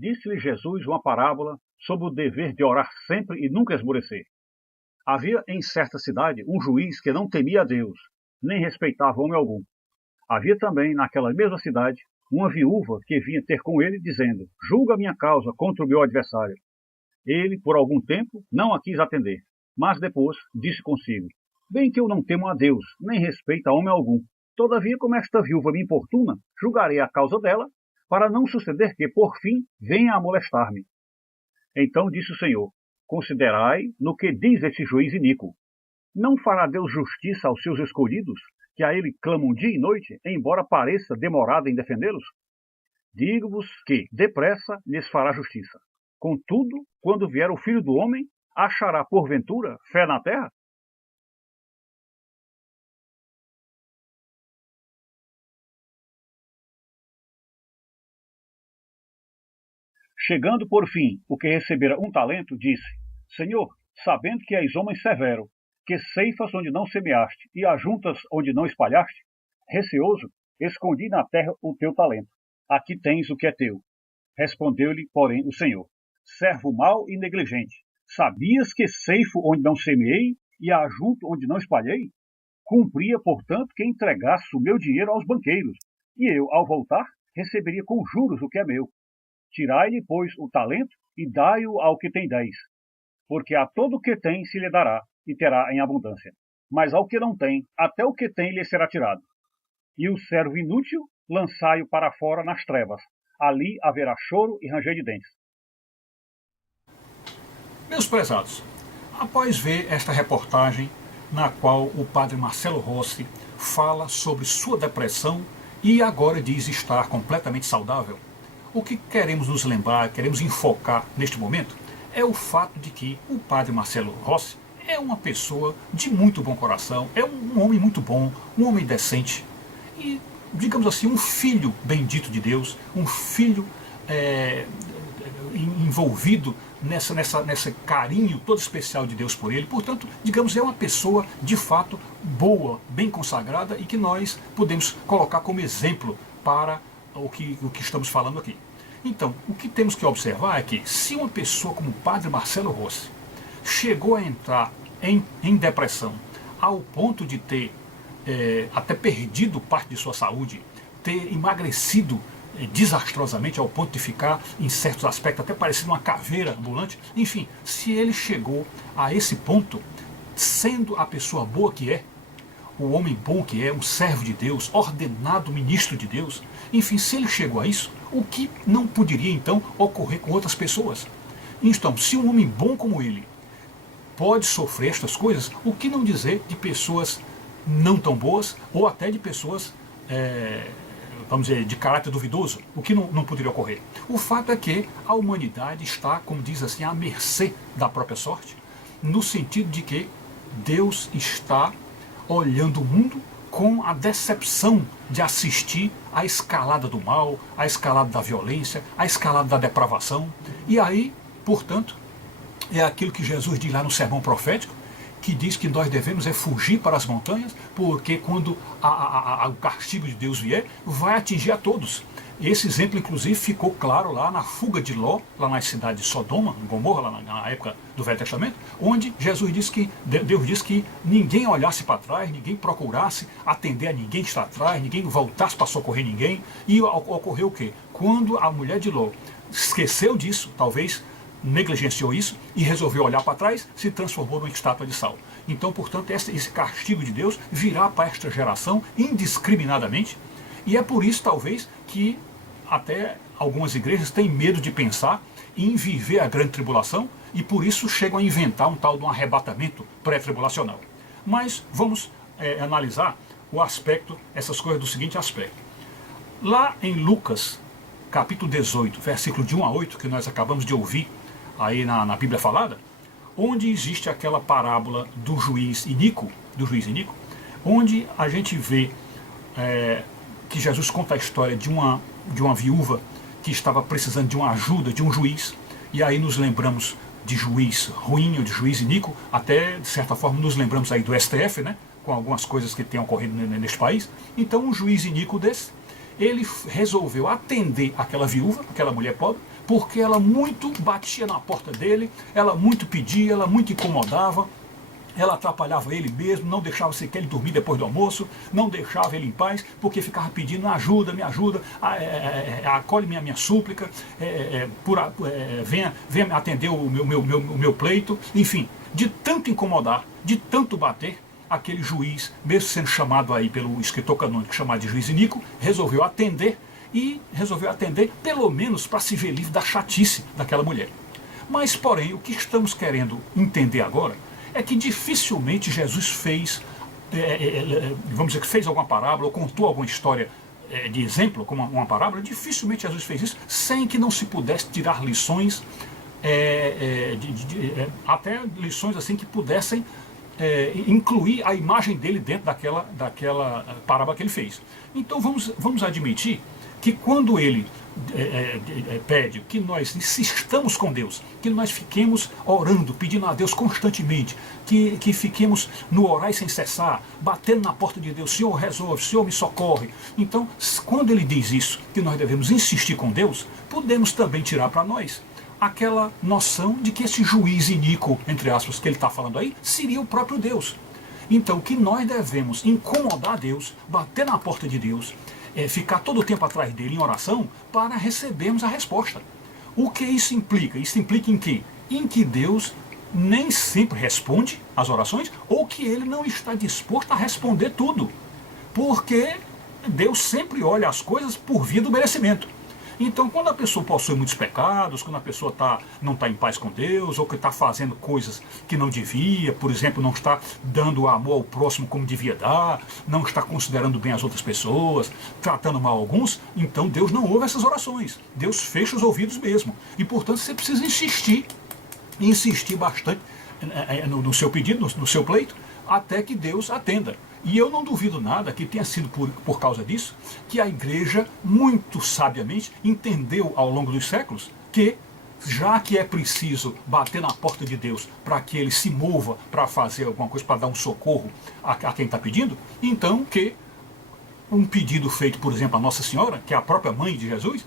Disse-lhe Jesus uma parábola sobre o dever de orar sempre e nunca esmorecer. Havia em certa cidade um juiz que não temia a Deus, nem respeitava homem algum. Havia também naquela mesma cidade uma viúva que vinha ter com ele, dizendo: julga minha causa contra o meu adversário. Ele, por algum tempo, não a quis atender, mas depois disse consigo: bem que eu não temo a Deus, nem respeito a homem algum. Todavia, como esta viúva me importuna, julgarei a causa dela, para não suceder que, por fim, venha a molestar-me. Então disse o Senhor: considerai no que diz esse juiz iníquo. Não fará Deus justiça aos seus escolhidos, que a ele clamam dia e noite, embora pareça demorado em defendê-los? Digo-vos que, depressa, lhes fará justiça. Contudo, quando vier o Filho do Homem, achará, porventura, fé na terra? Chegando, por fim, o que recebera um talento, disse: Senhor, sabendo que és homem severo, que ceifas onde não semeaste e ajuntas onde não espalhaste, receoso, escondi na terra o teu talento. Aqui tens o que é teu. Respondeu-lhe, porém, o Senhor: servo mau e negligente, sabias que ceifo onde não semeei e ajunto onde não espalhei? Cumpria, portanto, que entregasse o meu dinheiro aos banqueiros, e eu, ao voltar, receberia com juros o que é meu. Tirai-lhe, pois, o talento e dai-o ao que tem 10, porque a todo o que tem se lhe dará, e terá em abundância. Mas ao que não tem, até o que tem lhe será tirado. E o servo inútil, lançai-o para fora nas trevas. Ali haverá choro e ranger de dentes. Meus prezados, após ver esta reportagem na qual o padre Marcelo Rossi fala sobre sua depressão e agora diz estar completamente saudável, o que queremos nos lembrar, queremos enfocar neste momento, é o fato de que o padre Marcelo Rossi é uma pessoa de muito bom coração, é um homem muito bom, um homem decente e, digamos assim, um filho bendito de Deus, um filho envolvido nesse carinho todo especial de Deus por ele. Portanto, digamos, é uma pessoa de fato boa, bem consagrada e que nós podemos colocar como exemplo para o que estamos falando aqui. Então, o que temos que observar é que se uma pessoa como o padre Marcelo Rossi chegou a entrar em depressão ao ponto de ter até perdido parte de sua saúde, ter emagrecido desastrosamente ao ponto de ficar, em certos aspectos, até parecendo uma caveira ambulante. Enfim, se ele chegou a esse ponto, sendo a pessoa boa que é, o homem bom que é, um servo de Deus, ordenado ministro de Deus, enfim, se ele chegou a isso, o que não poderia então ocorrer com outras pessoas? Então, se um homem bom como ele pode sofrer estas coisas, o que não dizer de pessoas não tão boas ou até de pessoas vamos dizer, de caráter duvidoso, o que não poderia ocorrer. O fato é que a humanidade está, como diz assim, à mercê da própria sorte, no sentido de que Deus está olhando o mundo com a decepção de assistir à escalada do mal, à escalada da violência, à escalada da depravação. E aí, portanto, é aquilo que Jesus diz lá no sermão profético, que diz que nós devemos fugir para as montanhas, porque quando o castigo de Deus vier, vai atingir a todos. Esse exemplo, inclusive, ficou claro lá na fuga de Ló, lá na cidade de Sodoma, Gomorra, lá na época do Velho Testamento, onde Jesus disse que, Deus disse que ninguém olhasse para trás, ninguém procurasse atender a ninguém que está atrás, ninguém voltasse para socorrer ninguém. E ocorreu o quê? Quando a mulher de Ló esqueceu disso, talvez negligenciou isso e resolveu olhar para trás, se transformou numa estátua de sal. Então, portanto, esse castigo de Deus virá para esta geração indiscriminadamente, e é por isso, talvez, que até algumas igrejas têm medo de pensar em viver a grande tribulação e por isso chegam a inventar um tal de um arrebatamento pré-tribulacional. Mas vamos analisar o aspecto, essas coisas do seguinte aspecto. Lá em Lucas, capítulo 18, versículo de 1 a 8, que nós acabamos de ouvir aí na Bíblia falada, onde existe aquela parábola do juiz iníquo, onde a gente vê que Jesus conta a história de uma viúva que estava precisando de uma ajuda de um juiz, e aí nos lembramos de juiz ruim ou de juiz iníquo, até de certa forma nos lembramos aí do STF, né, com algumas coisas que têm ocorrido neste país. Então um juiz iníquo desse, ele resolveu atender aquela viúva, aquela mulher pobre, porque ela muito batia na porta dele, ela muito pedia, ela muito incomodava, ela atrapalhava ele mesmo, não deixava sequer ele dormir depois do almoço, não deixava ele em paz, porque ficava pedindo: me ajuda, acolhe minha súplica, venha atender o meu pleito. Enfim, de tanto incomodar, de tanto bater, aquele juiz, mesmo sendo chamado aí pelo escritor canônico, chamado de juiz iníquo, resolveu atender pelo menos para se ver livre da chatice daquela mulher. Mas, porém, o que estamos querendo entender agora é que dificilmente Jesus fez, vamos dizer que fez alguma parábola ou contou alguma história de exemplo, como uma parábola. Dificilmente Jesus fez isso sem que não se pudesse tirar lições, até lições assim que pudessem incluir a imagem dele dentro daquela parábola que ele fez. Então vamos admitir que quando ele pede que nós insistamos com Deus, que nós fiquemos orando, pedindo a Deus constantemente, que fiquemos no orar sem cessar, batendo na porta de Deus: Senhor, resolve, Senhor, me socorre. Então, quando ele diz isso, que nós devemos insistir com Deus, podemos também tirar para nós aquela noção de que esse juiz iníquo, entre aspas, que ele está falando aí, seria o próprio Deus. Então, que nós devemos incomodar Deus, bater na porta de Deus, ficar todo o tempo atrás dele em oração para recebermos a resposta. O que isso implica? Isso implica em quê? Em que Deus nem sempre responde às orações, ou que ele não está disposto a responder tudo. Porque Deus sempre olha as coisas por via do merecimento. Então, quando a pessoa possui muitos pecados, quando a pessoa não está em paz com Deus, ou que está fazendo coisas que não devia, por exemplo, não está dando amor ao próximo como devia dar, não está considerando bem as outras pessoas, tratando mal alguns, então Deus não ouve essas orações. Deus fecha os ouvidos mesmo. E, portanto, você precisa insistir bastante no seu pedido, no seu pleito, até que Deus atenda. E eu não duvido nada que tenha sido por causa disso que a igreja, muito sabiamente, entendeu ao longo dos séculos que, já que é preciso bater na porta de Deus para que ele se mova para fazer alguma coisa, para dar um socorro a quem está pedindo, então que um pedido feito, por exemplo, a Nossa Senhora, que é a própria mãe de Jesus,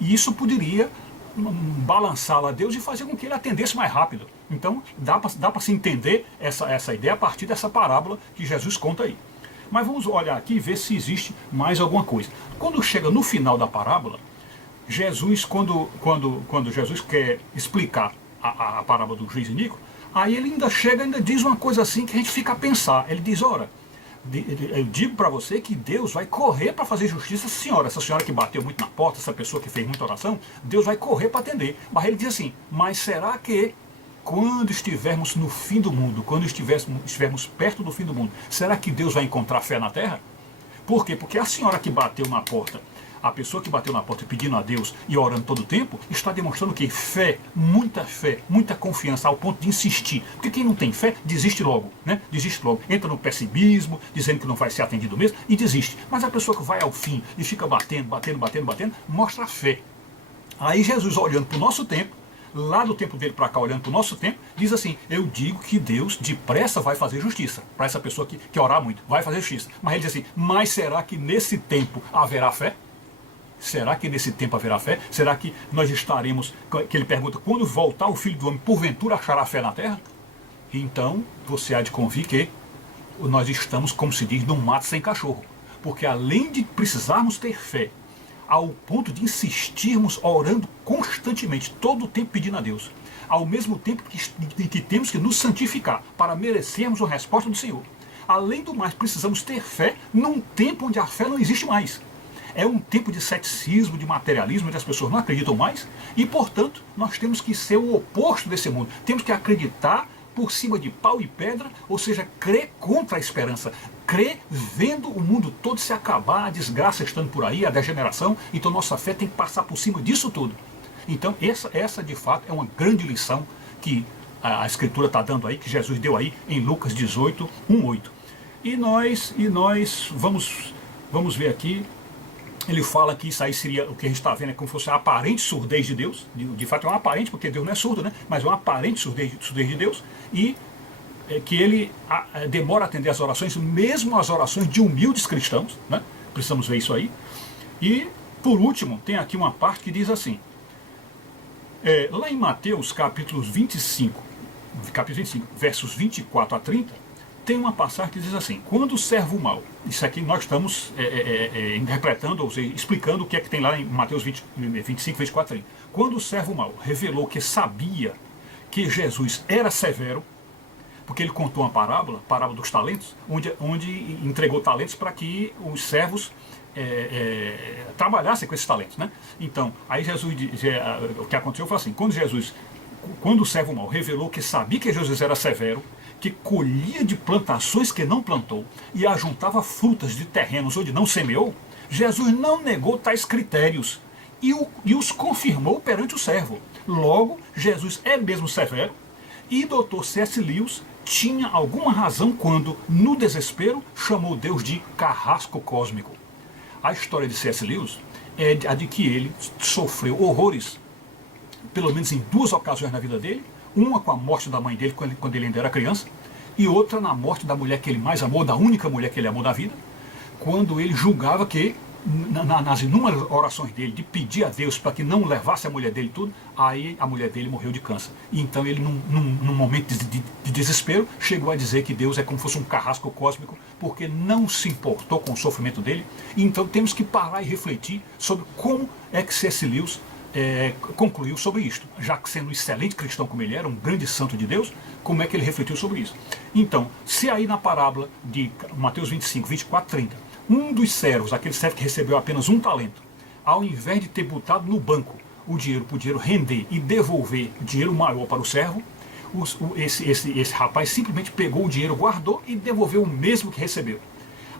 isso poderia balançá-la a Deus e fazer com que ele atendesse mais rápido. Então dá para se entender essa ideia a partir dessa parábola que Jesus conta aí. Mas vamos olhar aqui e ver se existe mais alguma coisa. Quando chega no final da parábola, Jesus, quando Jesus quer explicar a parábola do juiz iníquo, aí ele ainda diz uma coisa assim que a gente fica a pensar. Ele diz: ora, eu digo para você que Deus vai correr para fazer justiça essa senhora que bateu muito na porta, essa pessoa que fez muita oração, Deus vai correr para atender. Mas ele diz assim: mas será que quando estivermos no fim do mundo, quando estivermos perto do fim do mundo, será que Deus vai encontrar fé na terra? Por quê? Porque a senhora que bateu na porta, a pessoa que bateu na porta pedindo a Deus e orando todo o tempo, está demonstrando que fé, muita confiança, ao ponto de insistir. Porque quem não tem fé, desiste logo, né? Desiste logo. Entra no pessimismo, dizendo que não vai ser atendido mesmo, e desiste. Mas a pessoa que vai ao fim e fica batendo, mostra a fé. Aí Jesus, olhando para o nosso tempo, lá do tempo dele para cá, olhando para o nosso tempo, diz assim: eu digo que Deus depressa vai fazer justiça. Para essa pessoa que orar muito, vai fazer justiça. Mas ele diz assim: mas será que nesse tempo haverá fé? Será que nesse tempo haverá fé? Será que nós estaremos, que ele pergunta, quando voltar o Filho do Homem, porventura achará fé na terra? Então, você há de convir que nós estamos, como se diz, num mato sem cachorro. Porque além de precisarmos ter fé, ao ponto de insistirmos orando constantemente, todo o tempo pedindo a Deus, ao mesmo tempo que temos que nos santificar para merecermos a resposta do Senhor. Além do mais, precisamos ter fé num tempo onde a fé não existe mais. É um tempo de ceticismo, de materialismo, onde as pessoas não acreditam mais, e, portanto, nós temos que ser o oposto desse mundo. Temos que acreditar por cima de pau e pedra, ou seja, crer contra a esperança, crer vendo o mundo todo se acabar, a desgraça estando por aí, a degeneração. Então nossa fé tem que passar por cima disso tudo. Então essa de fato é uma grande lição que a Escritura está dando aí, que Jesus deu aí em Lucas 18, 1:8. E nós vamos ver aqui. Ele fala que isso aí seria, o que a gente está vendo é como se fosse a aparente surdez de Deus. De fato é uma aparente, porque Deus não é surdo, né? Mas é uma aparente surdez de Deus. E que ele demora a atender as orações, mesmo as orações de humildes cristãos, né? Precisamos ver isso aí. E, por último, tem aqui uma parte que diz assim, lá em Mateus capítulo 25, versos 24 a 30, tem uma passagem que diz assim, quando o servo mau, isso aqui nós estamos interpretando, ou seja, explicando o que é que tem lá em Mateus 25, 24 a 30. Quando o servo mau revelou que sabia que Jesus era severo, porque ele contou uma parábola dos talentos, onde entregou talentos para que os servos trabalhassem com esses talentos, né? Então, aí Jesus, o que aconteceu foi assim, quando o servo mau revelou que sabia que Jesus era severo, que colhia de plantações que não plantou e ajuntava frutas de terrenos onde não semeou, Jesus não negou tais critérios e os confirmou perante o servo. Logo, Jesus é mesmo severo e Dr. C.S. Lewis tinha alguma razão quando, no desespero, chamou Deus de carrasco cósmico. A história de C.S. Lewis é a de que ele sofreu horrores, pelo menos em 2 ocasiões na vida dele, uma com a morte da mãe dele quando ele ainda era criança, e outra na morte da mulher que ele mais amou, da única mulher que ele amou da vida, quando ele julgava que, nas inúmeras orações dele, de pedir a Deus para que não levasse a mulher dele tudo, aí a mulher dele morreu de câncer. E então ele, num momento de desespero, chegou a dizer que Deus é como se fosse um carrasco cósmico, porque não se importou com o sofrimento dele. E então temos que parar e refletir sobre como é que C.S. Lewis concluiu sobre isto, já que sendo um excelente cristão como ele era, um grande santo de Deus, como é que ele refletiu sobre isso. Então, se aí na parábola de Mateus 25, 24, 30, um dos servos, aquele servo que recebeu apenas um talento, ao invés de ter botado no banco o dinheiro para o dinheiro render e devolver dinheiro maior para o servo, esse rapaz simplesmente pegou o dinheiro, guardou e devolveu o mesmo que recebeu.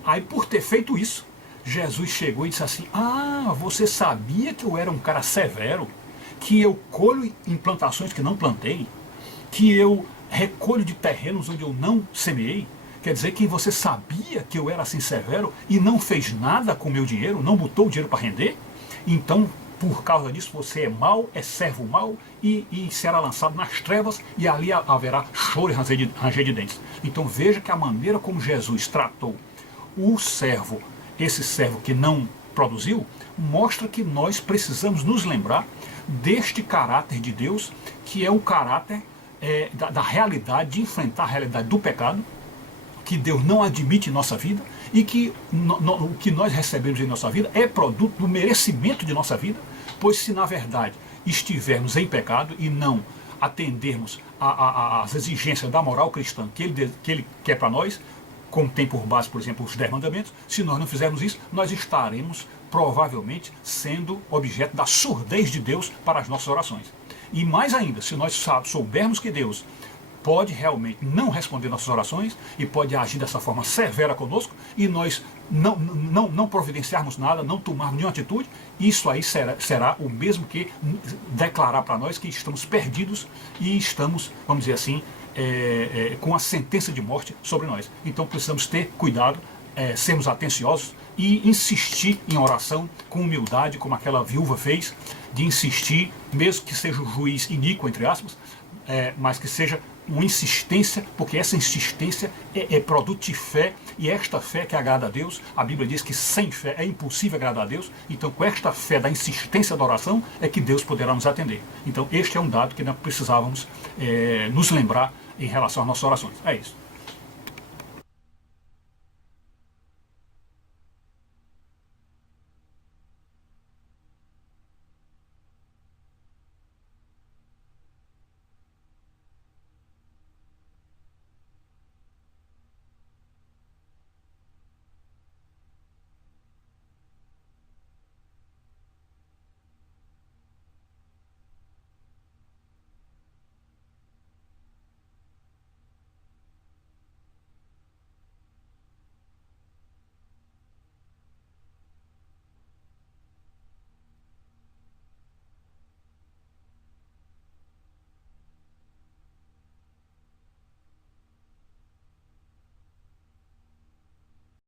Aí, por ter feito isso, Jesus chegou e disse assim, você sabia que eu era um cara severo, que eu colho em plantações que não plantei, que eu recolho de terrenos onde eu não semeei? Quer dizer que você sabia que eu era assim severo e não fez nada com o meu dinheiro, não botou o dinheiro para render? Então, por causa disso, você é mau, é servo mau e será lançado nas trevas e ali haverá choro e ranger de dentes. Então veja que a maneira como Jesus tratou o servo, esse servo que não produziu, mostra que nós precisamos nos lembrar deste caráter de Deus, que é o caráter da realidade, de enfrentar a realidade do pecado, que Deus não admite em nossa vida e que o que nós recebemos em nossa vida é produto do merecimento de nossa vida, pois se na verdade estivermos em pecado e não atendermos às exigências da moral cristã que ele quer para nós, como tem por base, por exemplo, os 10 mandamentos, se nós não fizermos isso, nós estaremos provavelmente sendo objeto da surdez de Deus para as nossas orações. E mais ainda, se nós soubermos que Deus pode realmente não responder nossas orações e pode agir dessa forma severa conosco e nós não providenciarmos nada, não tomarmos nenhuma atitude, isso aí será o mesmo que declarar para nós que estamos perdidos e estamos, vamos dizer assim, com a sentença de morte sobre nós. Então precisamos ter cuidado, sermos atenciosos e insistir em oração com humildade, como aquela viúva fez, de insistir, mesmo que seja o juiz iníquo, entre aspas, mas que seja uma insistência, porque essa insistência é produto de fé, e esta fé que agrada a Deus, a Bíblia diz que sem fé é impossível agradar a Deus, então com esta fé da insistência da oração é que Deus poderá nos atender. Então este é um dado que nós precisávamos nos lembrar em relação às nossas orações. É isso.